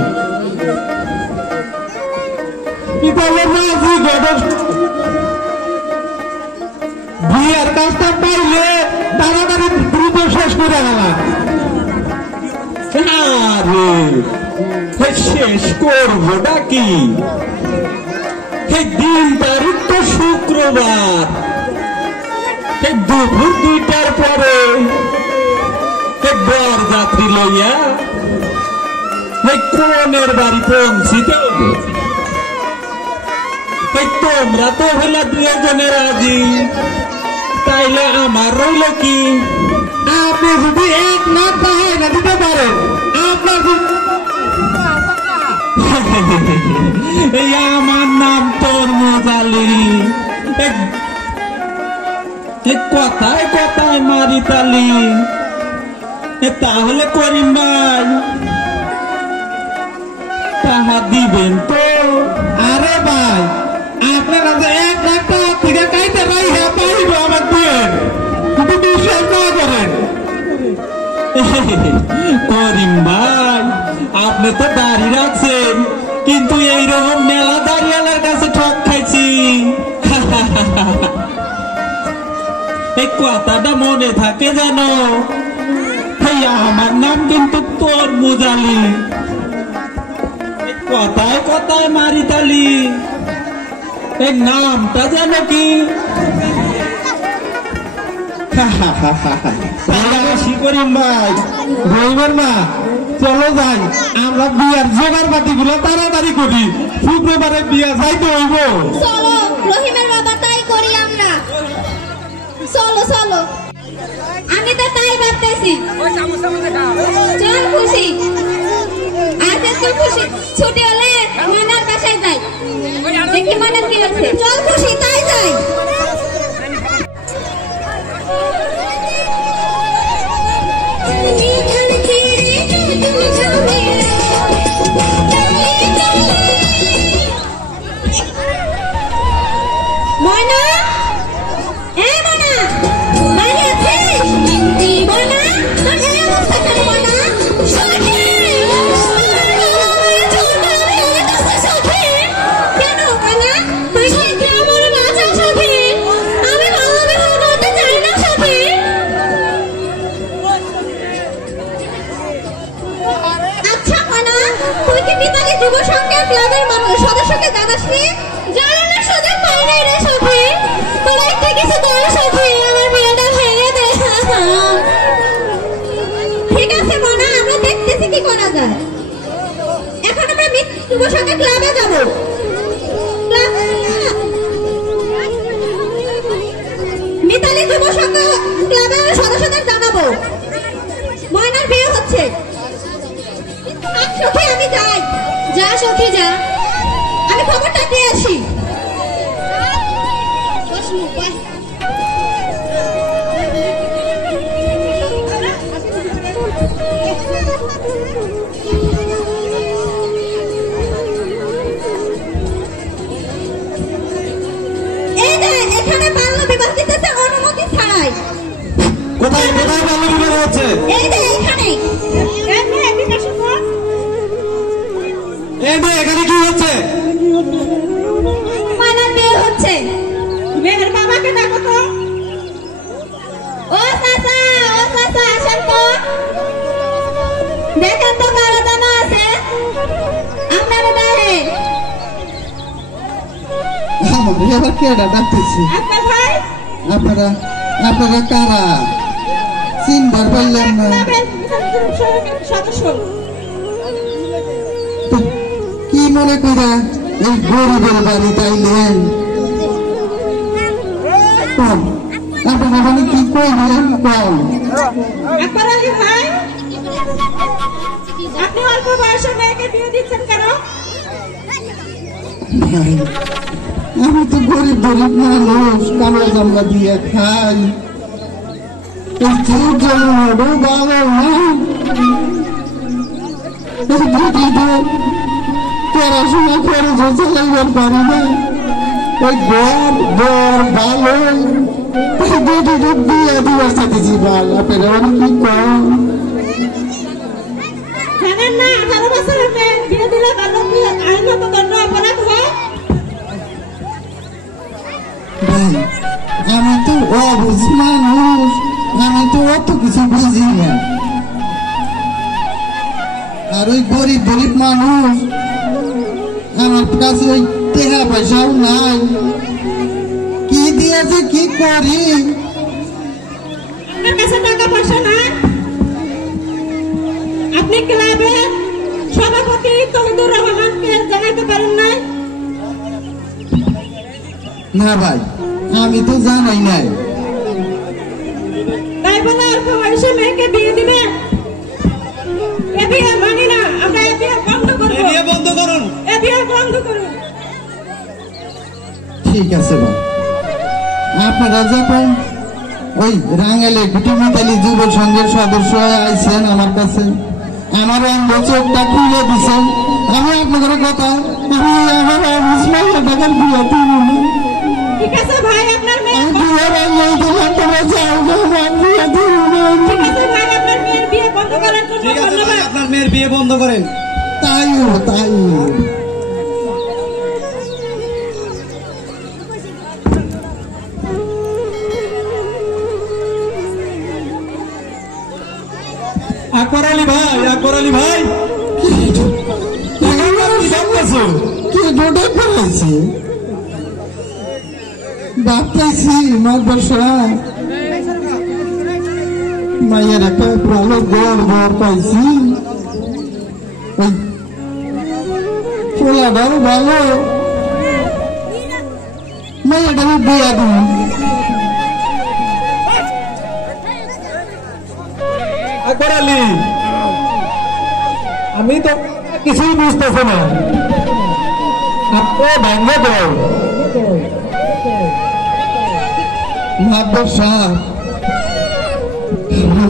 বিয়ের কাজটা পাইলে তাড়াতাড়ি দ্রুত শেষ করে গেলাম। শেষ করবো নাকি? দিন তারিখ তো শুক্রবার, দুপুর 2টার পরে বর যাত্রী লইয়া কনের বাড়ি পৌঁছিতে হবে। তোমরা তো হলো 2 জনের রাজি, তাইলে আমার রইল কি? আপনি যদি 1 লাখ টাকা না দিতে পারেন, আপনার আমার নাম তর্মজালি। কথায় কথায় মারি তালি। তাহলে করিম ভাই, তাহা দিবেন তো? আরে ভাই, আপনারা যে 1 লাখ টাকা থেকে কাইতে ভাই হ্যাঁ পাইব আমার দিয়ে, কিন্তু বিশ্বাস না করেন। করিম ভাই, আপনি তো দাড়ি রাখছেন, কিন্তু এইরকম মেলা দাড়িওয়ালার কাছে ঠক খাইছি। এই কথাটা মনে থাকে জানো, আমার নাম কিন্তু তরমুজ আলী। কথায় কথায় মারি তালি, এই নামটা জানো কি? করিম ভাই, রহিমের মা, চলো যাই, আমরা বিয়ার জোগাড় পাতি গুলো তাড়াতাড়ি করি, শুক্রবারে বিয়া যাইতে হইব। চলো রহিমের বাবা, তাই করি আমরা। চলো চলো, আমি তো তাই ভাবতেছি। চল খুশি, আজ তো খুশি ছুটি হলে ময়নার বাসায় যাই, দেখি ময়নার কি হচ্ছে। চল খুশি, তাই যাই। ময়না, এ ময়না, বাইরে আছিস? ময়না, তোর এই অবস্থা কেন ময়না? সখী! সখী! কেন ময়না? তুই কি আমার বাঁচা সখী? আমি ভালো বিবাহ করতে চাই না সখী। আচ্ছা ময়না, তুই কি মিতালি যুব সংঘের ক্লাবের সদস্যকে জানাসনি? জানানোর সুযোগ পাই নাই রে সখী। তোরা একটা কিছু কর সখী, আমার বিয়েটা ভেঙে দে। ঠিক আছে মনা, আমরা দেখতেছি কি করা যায়। এখন আমরা যুব সংঘের ক্লাবে যাব। মিতালি যুব সংঘ ক্লাবের সদস্যদের জানাবো ময়নার বিয়ে হচ্ছে। সখী আমি যাই। যা সখী যা, আমি খবরটা দিয়ে আসি। এই যে এখানে বাল্য বিবাহ দিতেছে অনুমতি ছাড়াই। কোথায় কোথায় বাল্য বিবাহ হচ্ছে? এই যে এখানে। এই যে এখানে কি হচ্ছে? ময়নার বিয়ে হচ্ছে। মেয়ের বাবাকে ডাকো তো। ও চাচা, ও চাচা, আসেন তো। দেখেন তো কারা জানা আছে আপনারা ডাকে। এবার কেডা ডাকতেছি? আপনার ভাই, আপনারা আপনারা কারা? চিনবার পারলেন না? সদস্য। কি মনে করে এই গরিবের বাড়ি তাইলেন? কম আপনারা মানে কি কইলেন? কম আকবর আলী ভাই, আপনি অল্প বয়সের মেয়েকে বিয়ে দিচ্ছেন কেন? ভাই, আমি তো গরিব গরিব মানুষ, কামড়া জামলা দিয়ে খাই। এই যুগ জন্মও ভালো না, এই বুটিতে পড়াশোনা করে চালাইবার পারি না। ওই ঘর বর ভালো, এই বুটিতে বিয়ে দিবার চাইতেছি। ভাই আপনারা কি কম? জানেন না 18 বছরের মেয়ে বিয়ে দিলে আইনত দণ্ড অপরাধ হয়। ভাই আমি তো অবুঝ মানুষ, আমি তো অত কিছু বুঝি না। আর ওই গরিব গরিব মানুষ, আমার কাছে ওই টাকা পয়সাও নাই, কি দিয়েছে কি করি? আপনার কাছে টাকা পয়সা নাই? আপনি ক্লাবে সভাপতি তহিদুর রহমানকে জানাইতে পারেন নাই? না ভাই, আমি তো জানাই নাই। তাই বলে অল্প বয়সে মেয়েকে বিয়ে দিবেন? এ বিয়ে মানি না আমরা। এ বিয়ে বন্ধ করব। এ বিয়ে বন্ধ করুন। এ বিয়ে বন্ধ করুন। ঠিক আছে ভাই, আপনারা যখন ওই রাঙ্গালে গুটি মিতালি যুব সংঘের সদস্য আইছেন আমার কাছে, আমার অন্ধ চোখটা খুলে দিছেন, আমি আপনাদের কথা, আমি আমার টাকার বিয়ে দিব না। ঠিক আছে ভাই, আপনার মেয়ে আমি বিয়ে বানিয়ে দিলাম, তোমরা যাও গো, আমার বিয়ে দিব না। ঠিক আছে ভাই, আপনার মেয়ের বিয়ে বন্ধ করার জন্য ঠিক আছে ভাই, ধন্যবাদ। আপনার মেয়ের বিয়ে বন্ধ করেন। তাইও তাইও আকবর আলী ভাই কে ডোডে পড়াইছে বাপ্তাইছি মাদ্রাসা মায়ের একটা ভালো ঘর পাইছি ওই পোলাটাও ভালো মায়েরটা বিয়া দিন আকবর আলী আমি তো কিছুই বুঝতেছি না আপনি ভাঙ্গে দেন মাদ্রাসা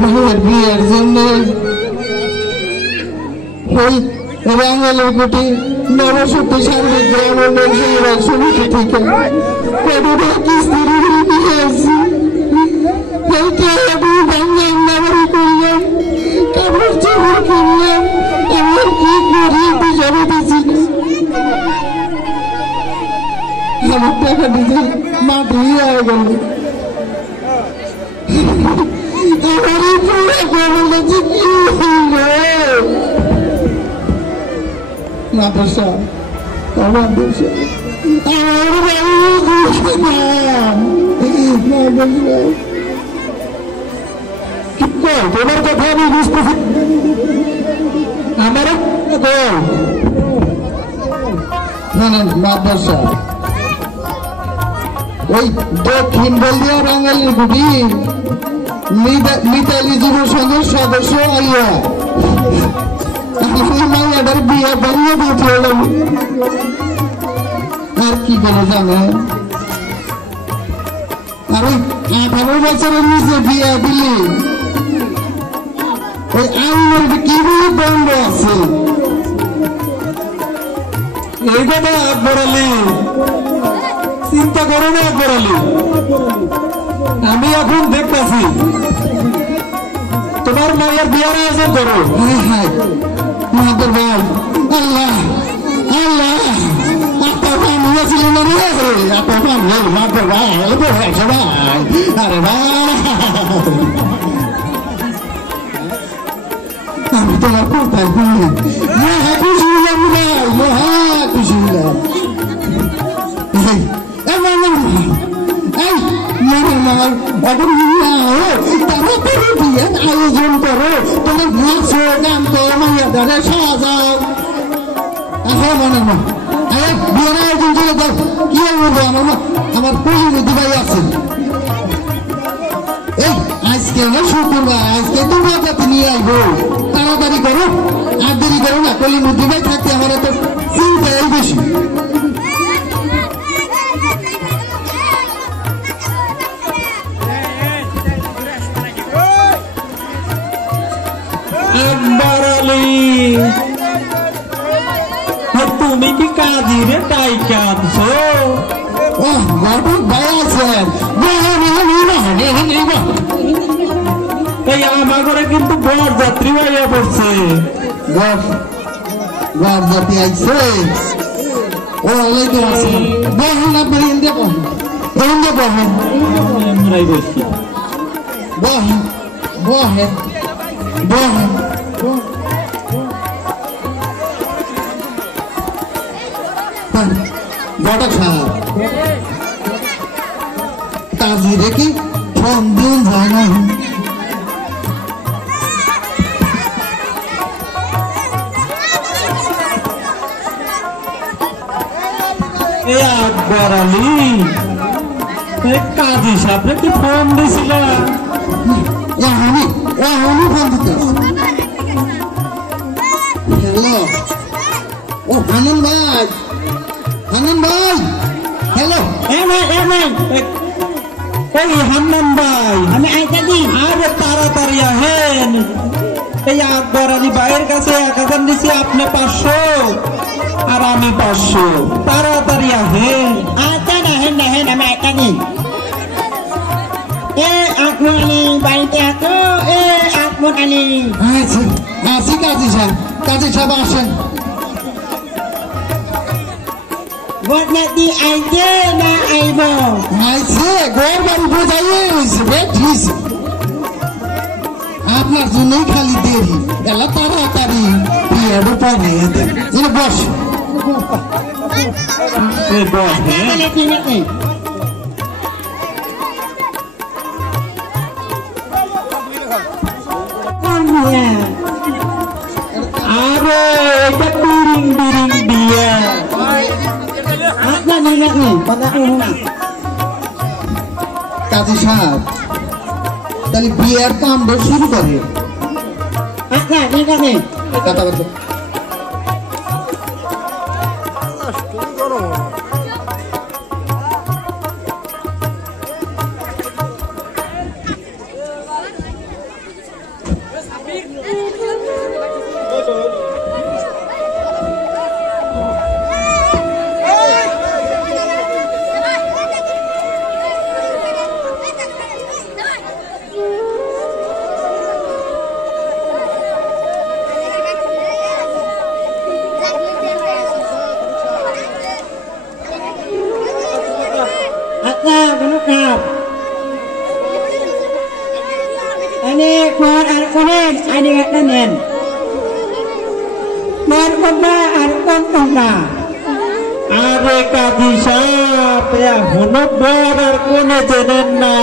মায়ের বিয়ের জন্য ওই রাঙ্গালের কোটি নবশক্তি সার্বিক গ্রামের মানুষেরা সমিতি থেকে কতটা কিস্তির নিয়ে আসছি নামারি করলাম কাপড় চাপড় কিনলাম এমন কি করি বিষয় দিচ্ছি আমার টাকা দিতে মাটি হয়ে গেল আমারই পুরো গরমে যে কি হইল মাদ্রাসা আমার দেশে তোমার কথা আমি বুঝতেছি আমার মাদ্রাসা ওই দক্ষিণ বলিয়া বাঙালির গুটি মিতালি যুব সংঘের সদস্য আইয়া মাইয়াটার বিয়ে বানিয়ে দিয়েছিল আর কি করে জানে আর ওই 18 বছরের নিচে বিয়ে দিলি ওই আইনের কি বলে বন্ধ আছে এই কথা আকবর আলী চিন্তা করো না আকবর আলী আমি এখন দেখতেছি তোমার মায়ের বিয়ার আয়োজন করো হায় হায় মাদের ভাই আল্লাহ আল্লাহ আপনার পানি ছিল না রে আপনার পানি মাদের ভাই হয়েছে ভাই আরে ভাই আমি তোমার কোথায় মহা খুশি হলাম ভাই মহা খুশি হলাম আয়োজন করো তোমার নাচো গান করো মাইয়াদারে সাজাও হ্যাঁ মনে মা বিয়ের আয়োজন করে দাও কি বলবো আমার পরিণতি ভাই আছে এই আজকে আমার শুক্রবার আজকে তো মজাতে নিয়ে আসবো তাড়াতাড়ি করো আর দেরি করো না কলিমুদ্দি ভাই থাকতে আমার এত চিন্তাই বেশি আকবর আলী তুমি কি কাজিরে তাই কাঁদছো এই আমার ঘরে কিন্তু বর যাত্রী হইয়া পড়ছে বর যাত্রী আইছে ওয়ালাইকুম আসসালাম বহেন আপনি হিন্দে বহেন হিন্দে বহেন আমরাই বসছি বহেন বহেন বহেন ঘটক সাহেব তাজি দেখি ফোন দিন যায় না আকবর আলী কাজী সাহেব কি ফোন দিছিল এখনই ফোন দিতে হ্যালো ও হানন ভাই হ্যালো এই হান্নান ভাই আমি আইতা দি আরে তাড়াতাড়ি আহেন এই আকবর আলী ভাইয়ের কাছে 1000 দিছি আপনি 500 আর আমি 500 তাড়াতাড়ি আহেন আইতা না হেন আমি আইতা দি এ আকবর আলী বাড়িতে আছো এ আকবর আলী আছি কাজী সাহেব আসেন বদনাতি আইতে না আইব আইছে ঘর বাড়ি বোঝাইয়ে হয়েছে বেঠিস আপনার জন্যই খালি দেরি গেল তাড়াতাড়ি বিয়ের পরে বস ঠিক আছে আরে এটা বিরিং বিরিং বিয়া আপনার ঠিক আছে কথা না কাজী সাহেব তাহলে বিয়ের কামটা শুরু করে আপনার ঠিক আছে কথা বলছে আপনার কোনো cup ini kuat anak kuning ada kata nen kuat kota anak kota আরে কাজী সাহেব হনুক বড় কোনে চেনেন না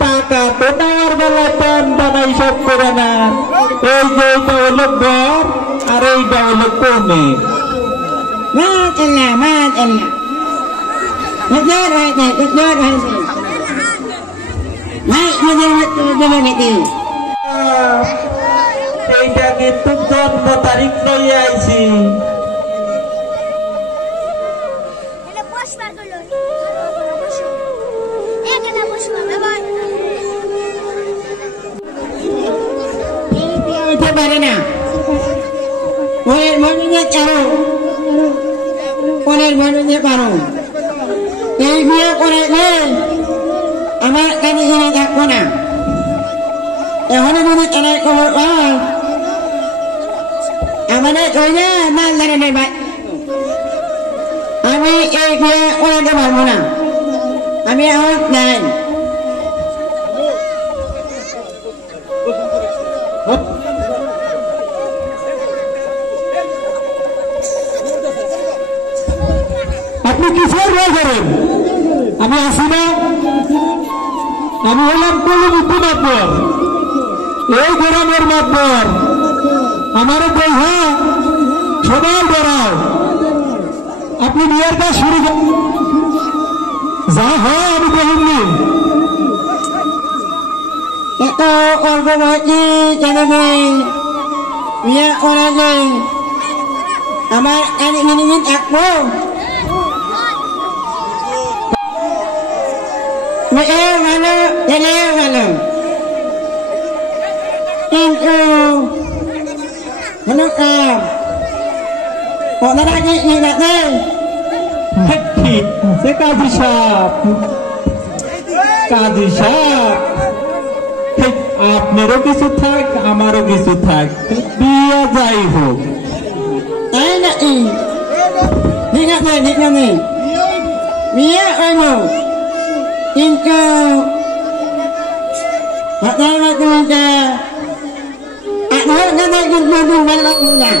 টাকা তো নেওয়ার বেলায় প্যান বানাই সব করে না এই যে এইটা হলো বর আর এইটা হলো কোনে makanlah kejar aja naik menjadi itu এইটা কিন্তু জন্ম তারিখ লইয়া আইছি Ele pode falar do Lolo. É que dá para chamar, vai. itu barana boleh manusia caro boleh manusia baru dia boleh ni amat kan ini tak kena mana cara kalau amane kaya nang ni baik ami dia orang dia mana ami awak dan আপনি কিসের ভয় করেন আমি আসি না আমি হলাম কলমুক্তি মাতবর এই গ্রামের মাতবর আমার বইহা সবাই বেড়াও আপনি বিয়ের কাজ শুরু করেন যা হয় আমি বলিনি itu orang lagi jangan dia orang lain amat anak ini aku mana itu menukar orang lagi ini tak ঠিক সে কাজী সাহেব কাজী সাহেব ঠিক আপনারও কিছু থাক আমারও কিছু থাক বিয়ে যাই হোক tahu tak ni ingat ni dia orang itu tak tahu lagi macam ada kata kita dalam bulan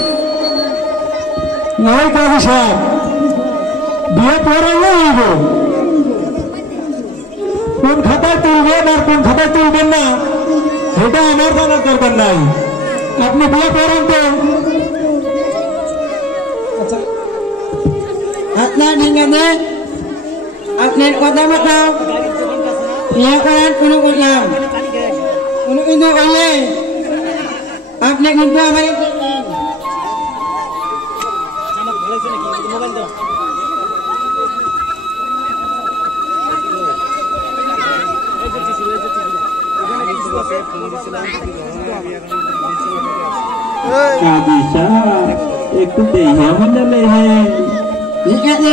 নয় কাজী সাহেব বিয়ে পরে হইব কোন খাতায় তুলবেন আর কোন খাতায় তুলবেন না সেটা আমার জানার দরকার নাই আপনি বিয়ে করেন তো আপনার ঠিকানা আপনার কথা মতো বিয়ে করার কোনো করলাম কোনো কিন্তু করলে আপনি কিন্তু আমার কাজী সাহেব একটু দেহে মনে হ্যাঁ ঠিক আছে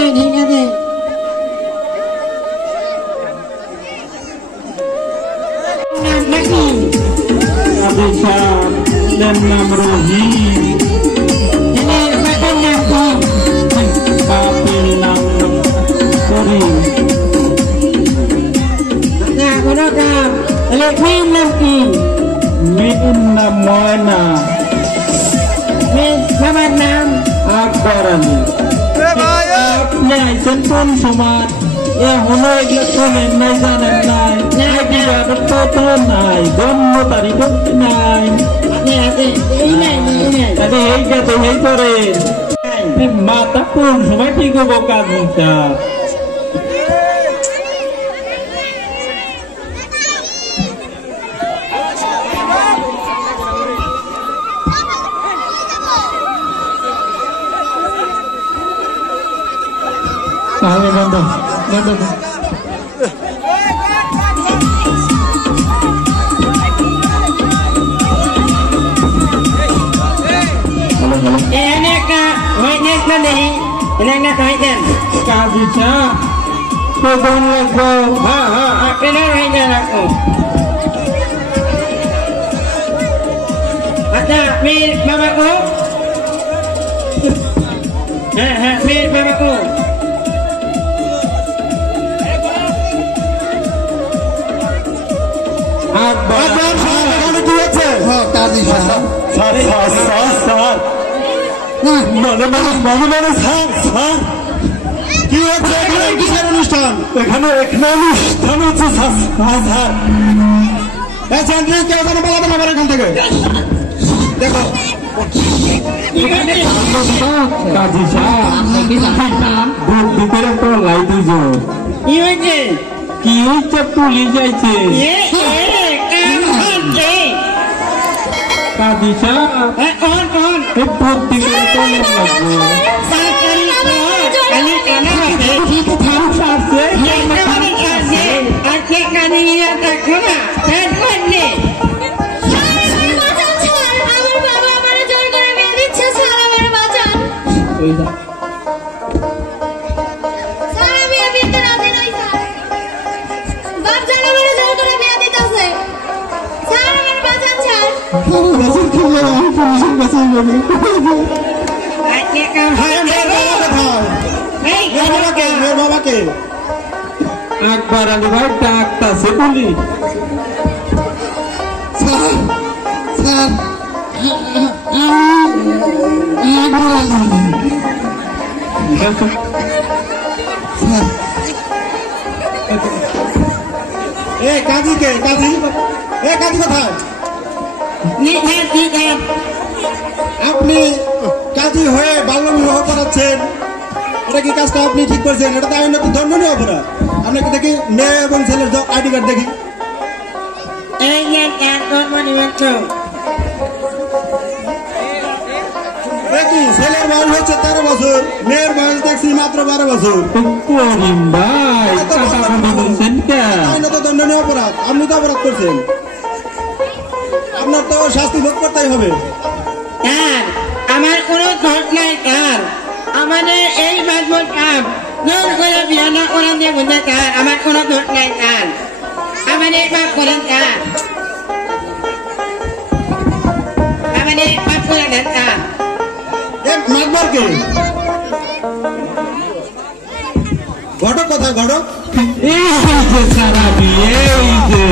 কাজী সাহেব নাম রহিম বাপের নাম করিম nah kalau kau lekmin nanti মেয়ের নাম ময়না, বাবার নাম আকবর আলী। আপনি আইছেন কোন সময়? এখনো এগুলো শোনেন নাই, জানেন নাই, বিবাহের তথ্য নাই, জন্ম তারিখ নাই। এইটাতে এই করেন মাথা কোন সময় ঠিক হবো কাজটা? তাহলে বন্ধ বন্ধ ini kak wajib nanti ini nak wajib কাজী সাহেব কখন লাগবো? apa nak wajib aku ada milik mamaku milik mamaku আকবর কি হচ্ছে? কাজী সাহেব স্যার মনে মনে স্যার কি হচ্ছে? এখানে কিসের অনুষ্ঠান? এখানে অনুষ্ঠান হচ্ছে স্যার। কেউ যেন বলাতে না পারে এখান থেকে। দেখো কাজী সাহেব বুদ্ধি করে তো লাই দুজন কি হয়েছে কি হচ্ছে? পুলিশ যাইছে। কাজী সাহেব বুদ্ধি করে তো লাগবো। বাবাকে আকবর আলী ভাই ডাকতাছে পুলিশ। স্যার কাজী কাজী কোথায়? আপনি কাজী হয়ে বাল্য বিবাহ করাচ্ছেন, এটা কি কাজটা আপনি ঠিক করছেন? এটা তো আইনত দণ্ডনীয় অপরাধ। আপনাকে দেখি মেয়ে এবং ছেলের আইডি কার্ড দেখি। দেখি ছেলের বয়স হচ্ছে 13 বছর, মেয়ের বয়স দেখছি মাত্র 12 বছর। করিম ভাই কথা বলছেন কেন? আইনত দণ্ডনীয় অপরাধ, আপনি তো অপরাধ করছেন, আপনার তো শাস্তি ভোগ করতেই হবে। আমার কোনো দোষ নাই কার আমাদের এই বাজবত কাম জোর করে বিয়া না করান দিয়ে বুঝে কার আমার কোনো দোষ নাই কার আমাদের বাপ করেন কার আমাদের বাপ করে দেন কার মাতবরকে ঘটক কোথায়? ঘটক এই যে সারাবি, এই যে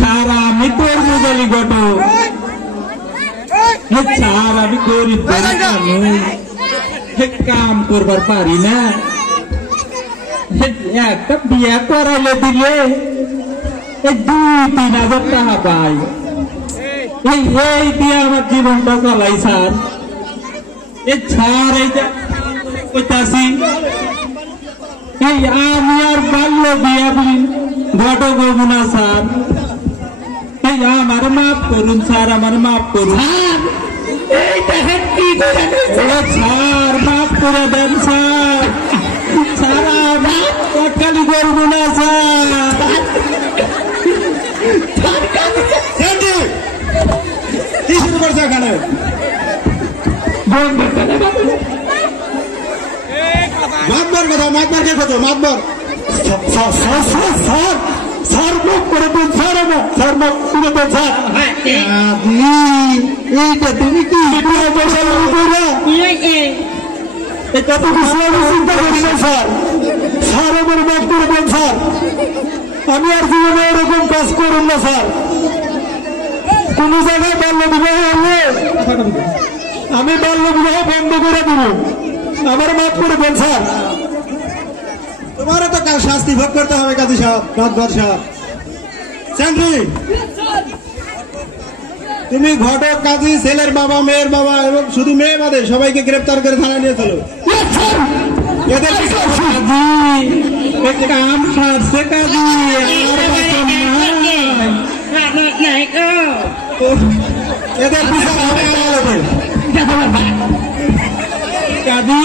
সারা আমি তোর মোবাইলি ঘটক। স্যার আমি গরিব কাম করবার পারি না, একটা বিয়া করাইলে দিলে 2-3 হাজার টাকা পাই, এই দিয়ে আমার জীবনটা চালাই স্যার। স্যার এই যে কইতাছি এই আমি আর বাল্য বিয়া ঘটক হব না স্যার। এই আমার মাফ করুন স্যার, আমার মাফ করুন স্যার, মাফ করে দেন স্যার। স্যার আমি অটকালি করবো না স্যার। কি শুরু করছে এখানে? মাতবর কোথায়? মাতবরকে খোঁজো, মাতবর। স্যার মুখ করে দেন স্যার, স্যার মুখ করে দেন স্যার। এইটা তুমি কি এটা তো চিন্তা করি না স্যার। স্যার আমার মাফ করে দেন স্যার। আমি আর জীবনে এরকম কাজ করুন না স্যার। কোন জায়গায় বাল্য বিবাহ হলে আমি বাল্য বিবাহ বন্ধ করে দেব, আমার মাফ করে দেন স্যার। তোমারও তো শাস্তি ভোগ করতে হবে কাজী সাহেব, মাতবার সাহেব। চান্দ্রি, তুমি ঘটক, কাজী, ছেলের বাবা, মেয়ের বাবা এবং শুধু মেয়ে বাদে সবাইকে গ্রেপ্তার করে থানায় নিয়ে চলো। এদের কাম সারছে কাজী, এদের বিচার হবে আদালতে। কাজী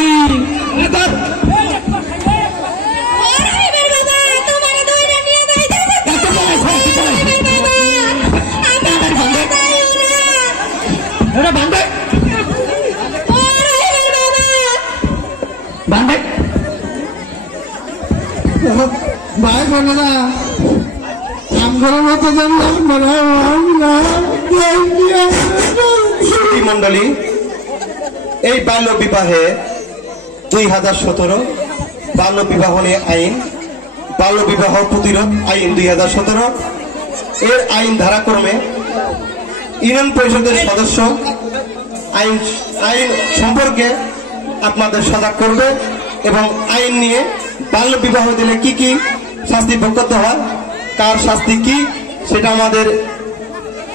ভাই বোনেরা, আমগরের মতো জানলাম মন্ডলী, এই বাল্য বিবাহে 2017 বাল্য বিবাহ নিয়ে আইন, বাল্য বিবাহ প্রতিরোধ আইন 2017 এর আইন ধারাক্রমে ইউনিয়ন পরিষদের সদস্য আইন সম্পর্কে আপনাদের সজাগ করবে এবং আইন নিয়ে বাল্য বিবাহ দিলে কি কি শাস্তি ভোগ করতে হয়, কার শাস্তি কি, সেটা আমাদের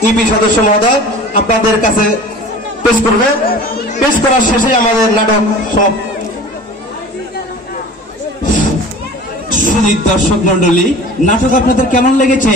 ইপি সদস্য মহোদয় আপনাদের কাছে পেশ করবে। পেশ করার শেষে আমাদের নাটক সব। সুধী দর্শক মন্ডলী, নাটক আপনাদের কেমন লেগেছে?